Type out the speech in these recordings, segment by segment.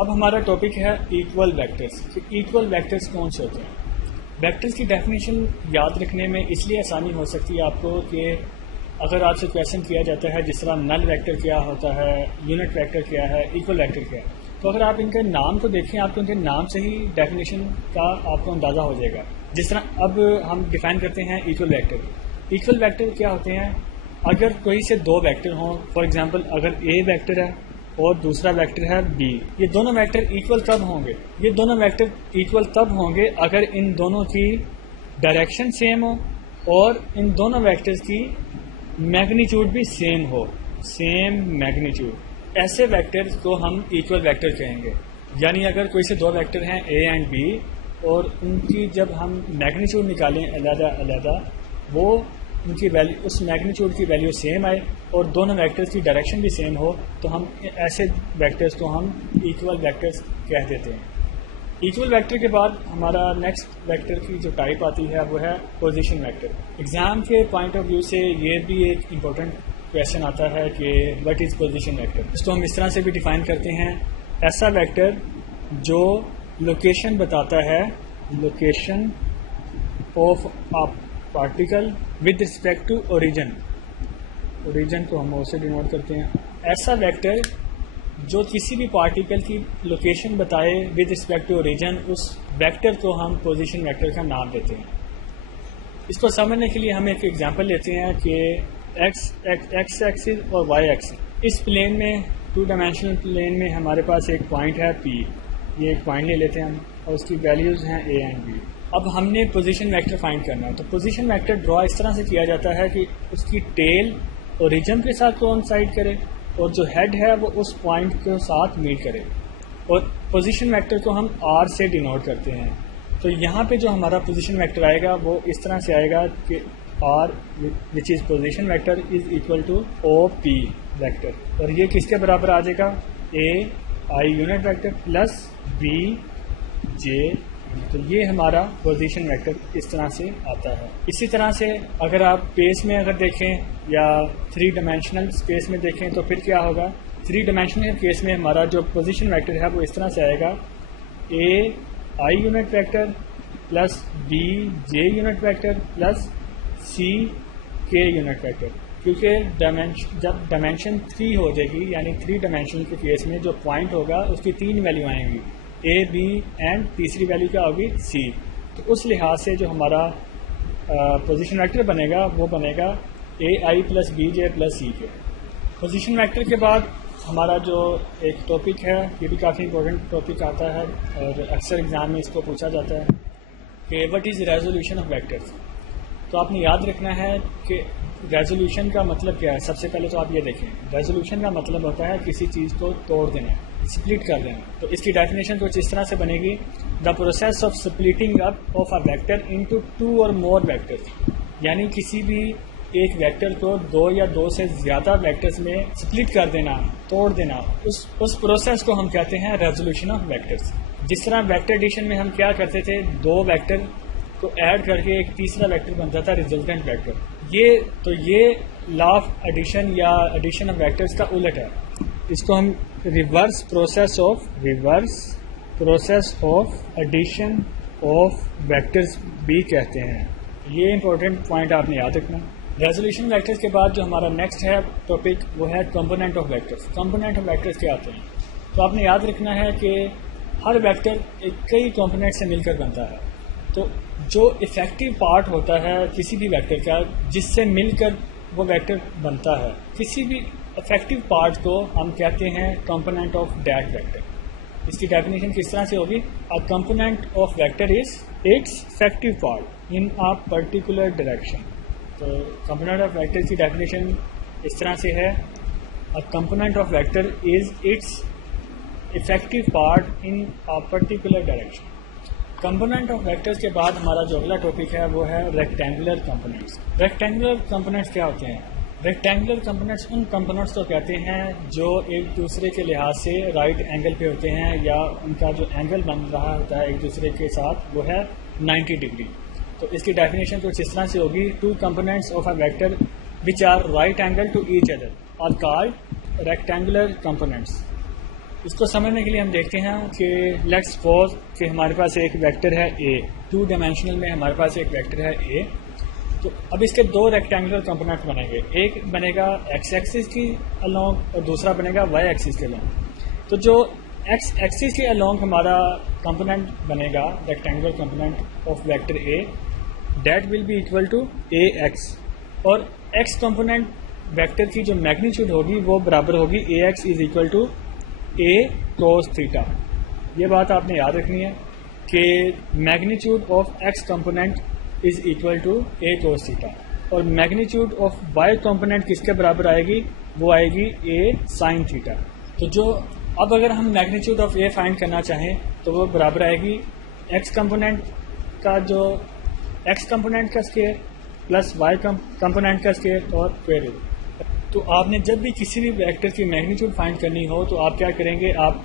अब हमारा टॉपिक है इक्वल वेक्टर्स। कि इक्वल वेक्टर्स कौन से होते हैं। वेक्टर्स की डेफिनेशन याद रखने में इसलिए आसानी हो सकती है आपको कि अगर आपसे क्वेश्चन किया जाता है जिस तरह नल वेक्टर क्या होता है, यूनिट वेक्टर क्या है, इक्वल वेक्टर क्या है, तो अगर आप इनके नाम को देखें आपको इनके नाम से ही डेफिनेशन का आपको अंदाज़ा हो जाएगा। जिस तरह अब हम डिफाइन करते हैं इक्वल वेक्टर। इक्वल वेक्टर क्या होते हैं, अगर कोई से दो वेक्टर हों, फॉर एग्जांपल अगर ए वेक्टर है और दूसरा वेक्टर है बी, ये दोनों वेक्टर इक्वल तब होंगे, ये दोनों वेक्टर इक्वल तब होंगे अगर इन दोनों की डायरेक्शन सेम हो और इन दोनों वेक्टर्स की मैग्नीट्यूड भी सेम हो, सेम मैग्नीट्यूड। ऐसे वेक्टर्स को हम इक्वल वेक्टर कहेंगे। यानी अगर कोई से दो वेक्टर हैं ए एंड बी और उनकी जब हम मैग्नीट्यूड निकालें अलग अलग, वो उनकी वैल्यू, उस मैग्नीट्यूड की वैल्यू सेम आए और दोनों वेक्टर्स की डायरेक्शन भी सेम हो, तो हम ऐसे वेक्टर्स को हम इक्वल वेक्टर्स कह देते हैं। इक्वल वेक्टर के बाद हमारा नेक्स्ट वेक्टर की जो टाइप आती है वो है पोजीशन वेक्टर। एग्जाम के पॉइंट ऑफ व्यू से ये भी एक इम्पोर्टेंट क्वेश्चन आता है कि व्हाट इज़ पोजीशन वेक्टर। इसको हम इस तरह से भी डिफाइन करते हैं, ऐसा वेक्टर जो लोकेशन बताता है, location of a particle with respect to origin. Origin को हम उससे डिनोट करते हैं। ऐसा वेक्टर जो किसी भी पार्टिकल की लोकेशन बताए विद रिस्पेक्ट टू ओरिजिन, उस वेक्टर को हम पोजीशन वेक्टर का नाम देते हैं। इसको समझने के लिए हम एक एग्जांपल लेते हैं कि एक्स एक्सिस और वाई एक्सिस, इस प्लेन में, टू डायमेंशनल प्लेन में हमारे पास एक पॉइंट है पी। ये एक पॉइंट ले लेते हैं हम और उसकी वैल्यूज़ हैं ए एंड बी। अब हमने पोजीशन वेक्टर फाइंड करना है, तो पोजीशन वेक्टर ड्रॉ इस तरह से किया जाता है कि उसकी टेल ओरिजिन के साथ कोइंसाइड करे और जो हेड है वो उस पॉइंट के साथ मीट करे, और पोजीशन वेक्टर को हम आर से डिनोट करते हैं। तो यहाँ पे जो हमारा पोजीशन वेक्टर आएगा वो इस तरह से आएगा कि R which is position vector is equal to O P vector, और ये किसके बराबर आ जाएगा, A I unit vector plus B J. तो ये हमारा पोजीशन वेक्टर इस तरह से आता है। इसी तरह से अगर आप स्पेस में अगर देखें या थ्री डायमेंशनल स्पेस में देखें तो फिर क्या होगा, थ्री डायमेंशनल केस में हमारा जो पोजीशन वेक्टर है वो इस तरह से आएगा, A I unit vector plus B J unit vector plus C K unit vector. क्योंकि जब डायमेंशन 3 हो जाएगी, यानी थ्री डायमेंशनल के केस में जो पॉइंट होगा उसकी 3 वैल्यू आएंगी, ए बी एंड तीसरी वैल्यू क्या होगी, सी। तो उस लिहाज से जो हमारा पोजीशन वेक्टर बनेगा वो बनेगा ए आई प्लस बी जे प्लस सी के। पोजीशन वेक्टर के बाद हमारा जो एक टॉपिक है, ये भी काफ़ी इंपॉर्टेंट टॉपिक आता है और अक्सर एग्ज़ाम में इसको पूछा जाता है कि what is resolution of vectors. तो आपने याद रखना है कि रेजोल्यूशन का मतलब क्या है। सबसे पहले तो आप ये देखें, रेजोल्यूशन का मतलब होता है किसी चीज़ को तोड़ देना, स्प्लिट कर देना। तो इसकी डेफिनेशन कुछ इस तरह से बनेगी, the process of splitting up of a vector into 2 और मोर वेक्टर्स। यानी किसी भी एक वेक्टर को 2 या 2 से ज़्यादा वेक्टर्स में स्प्लिट कर देना, तोड़ देना, उस प्रोसेस को हम कहते हैं रेजोल्यूशन ऑफ वेक्टर्स। जिस तरह वेक्टर एडिशन में हम क्या करते थे, 2 वेक्टर को ऐड करके एक तीसरा वेक्टर बनता था रिजल्टेंट वेक्टर। ये लॉ ऑफ एडिशन या एडिशन ऑफ वेक्टर्स का उलट है। इसको हम reverse process of addition of vectors भी कहते हैं। ये इंपॉर्टेंट पॉइंट आपने याद रखना। रेजोल्यूशन वेक्टर्स के बाद जो हमारा नेक्स्ट है टॉपिक वो है component of vectors. Component of vectors क्या आते हैं, तो आपने याद रखना है कि हर वेक्टर कई कंपोनेंट से मिलकर बनता है। तो जो इफेक्टिव पार्ट होता है किसी भी वेक्टर का, जिससे मिलकर वो वेक्टर बनता है, किसी भी इफेक्टिव पार्ट को हम कहते हैं कंपोनेंट ऑफ दैट वेक्टर। इसकी डेफिनेशन किस तरह से होगी, a component of vector is it's effective part in a particular direction. तो कंपोनेंट ऑफ वेक्टर की डेफिनेशन इस तरह से है, a component of vector is it's effective part in a particular direction. Component of vectors के बाद हमारा जो अगला टॉपिक है वो है रेक्टेंगुलर कंपोनेंट्स। रेक्टेंगुलर कंपोनेंट्स क्या होते हैं, रेक्टेंगुलर कंपोनेंट्स उन कंपोनेंट्स को कहते हैं जो एक दूसरे के लिहाज से राइट एंगल पे होते हैं, या उनका जो एंगल बन रहा होता है एक दूसरे के साथ वो है 90 डिग्री। तो इसकी डेफिनेशन कुछ इस तरह से होगी, 2 components of a vector which are right angle to each other are called rectangular components. इसको समझने के लिए हम देखते हैं कि लेट्स सपोज कि हमारे पास एक वेक्टर है ए, 2 डायमेंशनल में हमारे पास एक वेक्टर है ए। तो अब इसके दो रेक्टेंगुलर कंपोनेंट बनेंगे, एक बनेगा एक्स एक्सिस की अलोंग और दूसरा बनेगा वाई एक्सिस के अलोंग। तो जो एक्स एक्सिस के अलोंग हमारा कंपोनेंट बनेगा rectangular component of vector A, that will be equal to A X, और एक्स कंपोनेंट वेक्टर की जो मैग्नीट्यूड होगी वो बराबर होगी A X is equal to A cos theta. ये बात आपने याद रखनी है कि magnitude of X component is equal to A cos theta, और मैग्नीट्यूड ऑफ वाई कंपोनेंट किसके बराबर आएगी, वो आएगी ए साइन थीटा। तो जो अब अगर हम मैग्नीट्यूड ऑफ ए फाइंड करना चाहें तो वो बराबर आएगी एक्स कंपोनेंट का जो एक्स कंपोनेंट का स्क्वायर प्लस वाई कंपोनेंट का स्क्वायर और स्क्वायर रूट। तो आपने जब भी किसी भी वेक्टर की मैग्नीट्यूड फाइंड करनी हो तो आप क्या करेंगे, आप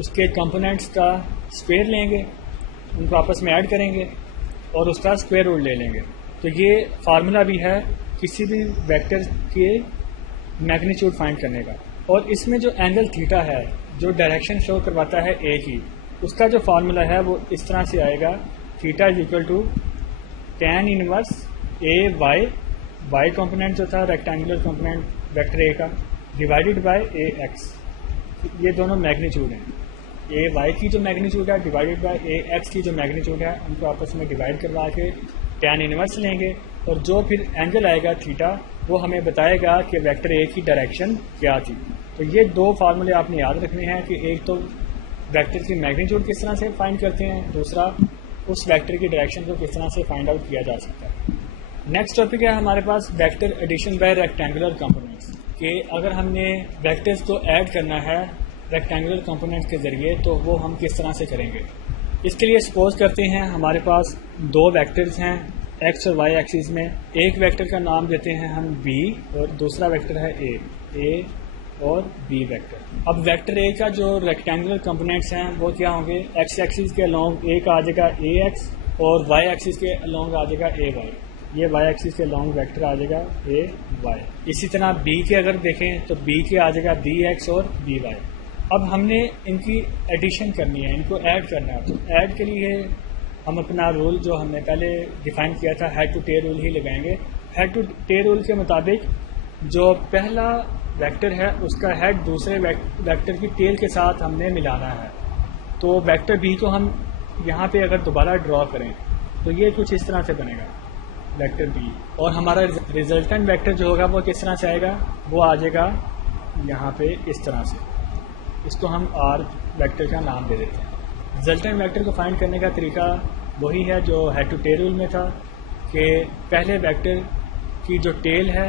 उसके कंपोनेंट्स का स्क्वायर लेंगे, उनको आपस में ऐड करेंगे और उसका स्क्वायर रूट ले लेंगे। तो ये फार्मूला भी है किसी भी वेक्टर के मैग्नीट्यूड फाइंड करने का। और इसमें जो एंगल थीटा है जो डायरेक्शन शो करवाता है ए की, उसका जो फार्मूला है वो इस तरह से आएगा, theta is equal to tan inverse A Y, Y component जो था रेक्टेंगुलर कंपोनेंट वेक्टर ए का, डिवाइडेड बाय ए एक्स। ये दोनों मैग्नीट्यूड हैं, ए वाई की जो मैग्नीट्यूड है डिवाइडेड बाय ए एक्स की जो मैग्नीट्यूड है, उनको आपस में डिवाइड करवा के tan इनवर्स लेंगे, और जो फिर एंगल आएगा थीटा वो हमें बताएगा कि वेक्टर ए की डायरेक्शन क्या थी। तो ये दो फार्मूले आपने याद रखने हैं कि एक तो वेक्टर की मैग्नीट्यूड किस तरह से फाइंड करते हैं, दूसरा उस वेक्टर की डायरेक्शन को किस तरह से फाइंड आउट किया जा सकता है। नेक्स्ट टॉपिक है हमारे पास vector addition by rectangular components, कि अगर हमने वेक्टर्स को ऐड करना है रेक्टेंगुलर कंपोनेंट्स के ज़रिए तो वो हम किस तरह से करेंगे। इसके लिए सपोज करते हैं हमारे पास दो वेक्टर्स हैं एक्स और वाई एक्सिस में, एक वेक्टर का नाम देते हैं हम बी और दूसरा वेक्टर है ए और बी वेक्टर। अब वेक्टर ए का जो रेक्टेंगुलर कंपोनेंट्स हैं वो क्या होंगे, एक्स एक्सिस के अलोंग ए का आ जाएगा ए एक्स और वाई एक्सिस के अलोंग आ जाएगा ए वाई, ये वाई एक्सिस के अलोंग वेक्टर आ जाएगा ए वाई। इसी तरह बी के अगर देखें तो बी के आ जाएगा बी एक्स और बी वाई। अब हमने इनकी एडिशन करनी है, इनको ऐड करना है। तो ऐड के लिए हम अपना रूल जो हमने पहले डिफाइन किया था हेड टू टेल रूल ही लगाएंगे। हेड टू टेल रूल के मुताबिक जो पहला वेक्टर है उसका हेड दूसरे वेक्टर की टेल के साथ हमने मिलाना है। तो वेक्टर बी को हम यहाँ पे अगर दोबारा ड्रॉ करें तो ये कुछ इस तरह से बनेगा वेक्टर बी, और हमारा रिजल्टेंट वेक्टर जो होगा वो किस तरह से आएगा, वो आ जाएगा यहाँ पे इस तरह से। इसको हम आर वेक्टर का नाम दे देते हैं। रिजल्टेंट वेक्टर को फाइंड करने का तरीका वही है जो हेड टू टेल रूल में था, कि पहले वेक्टर की जो टेल है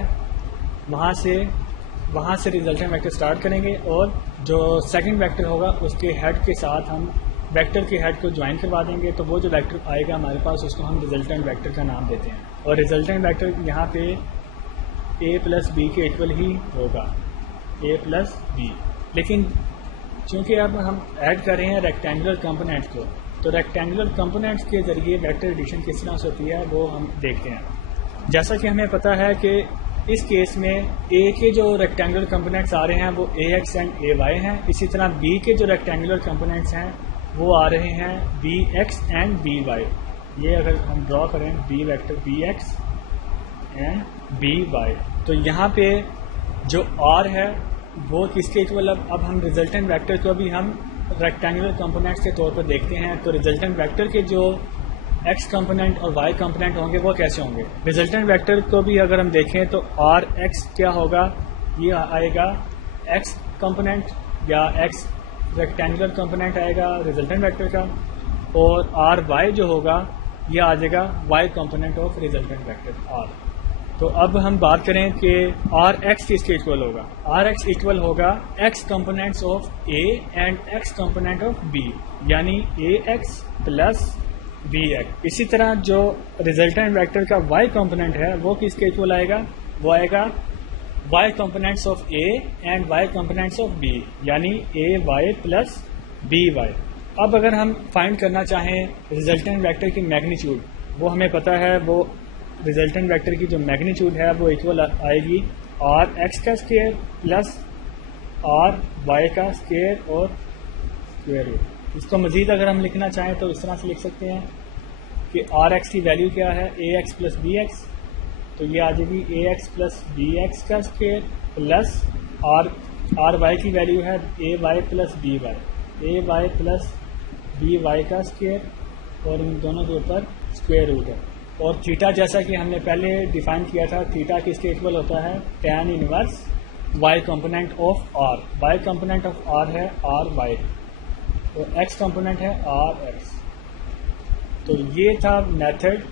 वहाँ से रिजल्टेंट वेक्टर स्टार्ट करेंगे, और जो सेकंड वेक्टर होगा उसके हेड के साथ हम वेक्टर के हेड को ज्वाइन करवा देंगे। तो वो जो वेक्टर आएगा हमारे पास उसको हम रिजल्टेंट वेक्टर का नाम देते हैं, और रिजल्टेंट वेक्टर यहाँ पे ए प्लस बी के इक्वल ही होगा, ए प्लस बी। लेकिन चूँकि अब हम ऐड कर रहे हैं रेक्टेंगुलर कंपोनेंट्स को, तो रेक्टेंगुलर कंपोनेंट्स के ज़रिए वेक्टर एडिशन किस तरह से होती है वो हम देखते हैं। जैसा कि हमें पता है कि इस केस में ए के जो रेक्टेंगुलर कंपोनेंट्स आ रहे हैं वो ए एक्स एंड ए वाई हैं। इसी तरह बी के जो रेक्टेंगुलर कंपोनेंट्स हैं वो आ रहे हैं B X and B Y. ये अगर हम ड्रॉ करें B vector B X and B Y, तो यहाँ पे जो आर है वो किसके इक्वल, अब हम रिजल्टेंट वेक्टर को भी हम रेक्टेंगुलर कंपोनेंट्स के तौर पर देखते हैं। तो रिजल्टेंट वेक्टर के जो एक्स कंपोनेंट और वाई कंपोनेंट होंगे वो कैसे होंगे। रिजल्टेंट वेक्टर को भी अगर हम देखें तो आर एक्स क्या होगा, ये आएगा एक्स कंपोनेंट या एक्स रेक्टेंगुलर कंपोनेंट आएगा रिजल्टेंट वेक्टर का, और आर वाई जो होगा ये आ जाएगा Y component of resultant vector R. तो अब हम बात करें कि आर एक्स किसके इक्वल होगा, आर एक्स इक्वल होगा X components of A and X component of B, यानी A X plus B X. इसी तरह जो रिजल्टेंट वेक्टर का वाई कंपोनेंट है वो किसके इक्वल आएगा, वो आएगा Y components of A and Y components of B, यानी A Y plus B Y. अब अगर हम फाइंड करना चाहें रिजल्टेंट वेक्टर की मैग्नीट्यूड, वो हमें पता है वो रिजल्टेंट वेक्टर की जो मैग्नीट्यूड है वो इक्वल आएगी आर एक्स का स्क्वायर प्लस आर वाई का स्क्वायर और स्क्वायर रूट। इसको मज़ीद अगर हम लिखना चाहें तो इस तरह से लिख सकते हैं कि आर एक्स की वैल्यू क्या है, ए एक्स प्लस बी एक्स, तो ये आ जाएगी ए एक्स प्लस बी एक्स का स्क्वायर प्लस आर वाई की वैल्यू है ए वाई प्लस बी वाई, ए वाई प्लस बी वाई का स्क्वायर और इन दोनों के ऊपर स्क्वायर रूट है। और थीटा जैसा कि हमने पहले डिफाइन किया था, थीटा किसके इक्वल होता है, tan inverse y component of r। y component of r है r y और x कंपोनेंट है r x। तो ये था method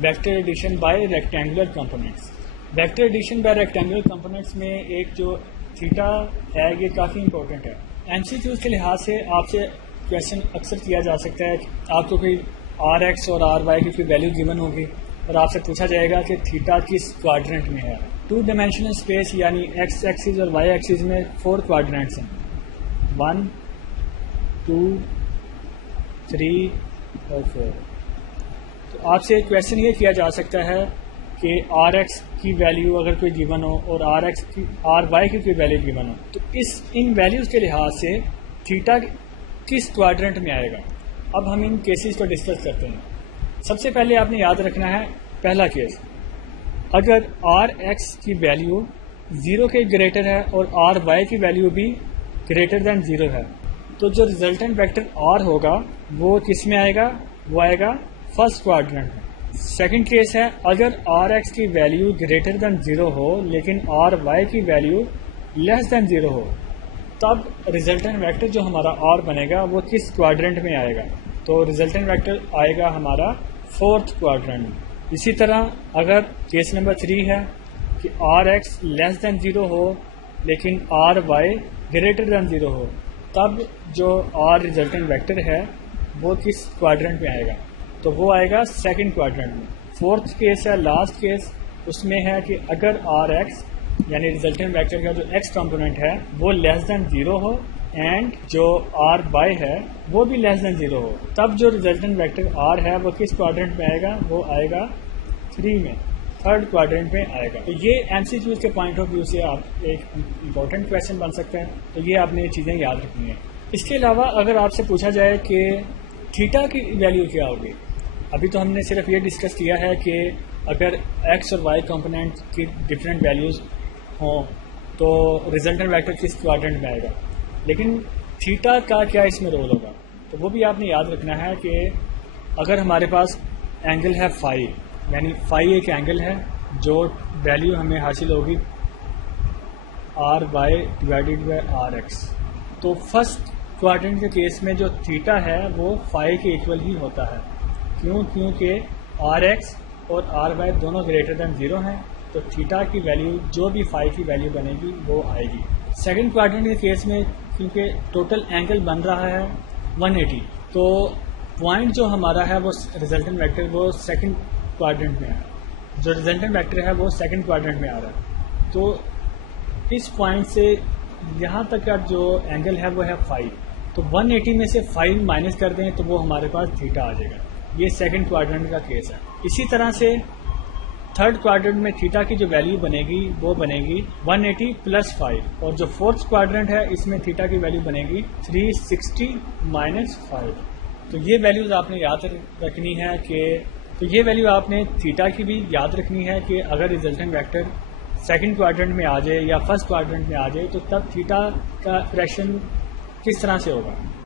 vector addition by rectangular components. Vector addition by rectangular components में एक जो थीटा है ये काफ़ी इंपॉर्टेंट है। एमसीक्यूज के लिहाज से आपसे क्वेश्चन अक्सर किया जा सकता है, आपको कोई आर एक्स और आर वाई की कोई वैल्यू गिवन होगी और आपसे पूछा जाएगा कि थीटा किस क्वाड्रेंट में है। 2 डायमेंशनल स्पेस यानी एक्स एक्सिस और वाई एक्सिस में 4 क्वाड्रेंट्स हैं, 1 2 3 और 4। तो आपसे क्वेश्चन ये किया जा सकता है कि आर एक्स की वैल्यू अगर कोई गिवन हो और आर वाई की कोई वैल्यू गिवन हो, तो इन वैल्यूज़ के लिहाज से थीटा किस क्वाड्रेंट में आएगा। अब हम इन केसेस को डिस्कस करते हैं। सबसे पहले आपने याद रखना है पहला केस, अगर आर एक्स की वैल्यू 0 के ग्रेटर है और आर वाई की वैल्यू भी ग्रेटर दैन 0 है, तो जो रिजल्टेंट वेक्टर आर होगा वो किस में आएगा, वो आएगा फर्स्ट क्वाड्रेंट में। सेकंड केस है, अगर आर एक्स की वैल्यू ग्रेटर दैन 0 हो लेकिन आर वाई की वैल्यू लेस दैन 0 हो, तब रिजल्टेंट वेक्टर जो हमारा आर बनेगा वो किस क्वाड्रेंट में आएगा, तो रिजल्टेंट वेक्टर आएगा हमारा फोर्थ क्वाड्रेंट में। इसी तरह अगर केस नंबर 3 है कि आर एक्स लेस दैन 0 हो लेकिन आर वाई ग्रेटर दैन 0 हो, तब जो आर रिजल्टेंट वेक्टर है वो किस क्वाड्रेंट में आएगा, तो वो आएगा सेकंड क्वाड्रेंट में। फोर्थ केस है लास्ट केस, उसमें है कि अगर आर एक्स यानी रिजल्टेंट वेक्टर का जो एक्स कंपोनेंट है वो लेस दैन 0 हो एंड जो आर वाई है वो भी लेस दैन 0 हो, तब जो रिजल्टेंट वेक्टर आर है वो किस क्वाड्रेंट में आएगा, वो आएगा 3 में, थर्ड क्वाड्रेंट में आएगा। तो ये एमसीक्यूज के पॉइंट ऑफ व्यू से आप एक इम्पॉर्टेंट क्वेश्चन बन सकते हैं, तो ये आपने ये चीज़ें याद रखनी है। इसके अलावा अगर आपसे पूछा जाए कि थीटा की वैल्यू क्या होगी, अभी तो हमने सिर्फ ये डिस्कस किया है कि अगर एक्स और वाई कंपोनेंट की डिफरेंट वैल्यूज़ हों तो रिजल्टेंट वेक्टर किस क्वाड्रेंट में आएगा, लेकिन थीटा का क्या इसमें रोल होगा, तो वो भी आपने याद रखना है कि अगर हमारे पास एंगल है फाई, यानी फाई एक एंगल है जो वैल्यू हमें हासिल होगी R Y divided by R X, तो फर्स्ट क्वाड्रेंट के केस में जो थीटा है वो फाई के इक्वल ही होता है। क्यों? क्योंकि आर एक्स और आर वाई दोनों ग्रेटर दैन 0 हैं, तो थीटा की वैल्यू जो भी फाई की वैल्यू बनेगी वो आएगी। सेकंड क्वाड्रेंट के केस में क्योंकि टोटल एंगल बन रहा है 180, तो पॉइंट जो हमारा है वो रिजल्टेंट वेक्टर वो सेकंड क्वाड्रेंट में है, जो रिजल्टेंट वेक्टर है वो सेकंड क्वाड्रेंट में आ रहा है। तो इस पॉइंट से यहाँ तक का जो एंगल है वो है 5, तो 180 में से 5 माइनस कर दें तो वो हमारे पास थीटा आ जाएगा। ये सेकंड क्वाड्रेंट का केस है। इसी तरह से थर्ड क्वाड्रेंट में थीटा की जो वैल्यू बनेगी वो बनेगी 180 प्लस 5, और जो फोर्थ क्वाड्रेंट है इसमें थीटा की वैल्यू बनेगी 360 माइनस 5। तो ये वैल्यूज़ आपने याद रखनी है कि तो ये वैल्यू आपने थीटा की भी याद रखनी है कि अगर रिजल्टेंट वेक्टर सेकंड क्वाड्रेंट में आ जाए या फर्स्ट क्वाड्रेंट में आ जाए तो तब थीटा का फ्रैक्शन किस तरह से होगा।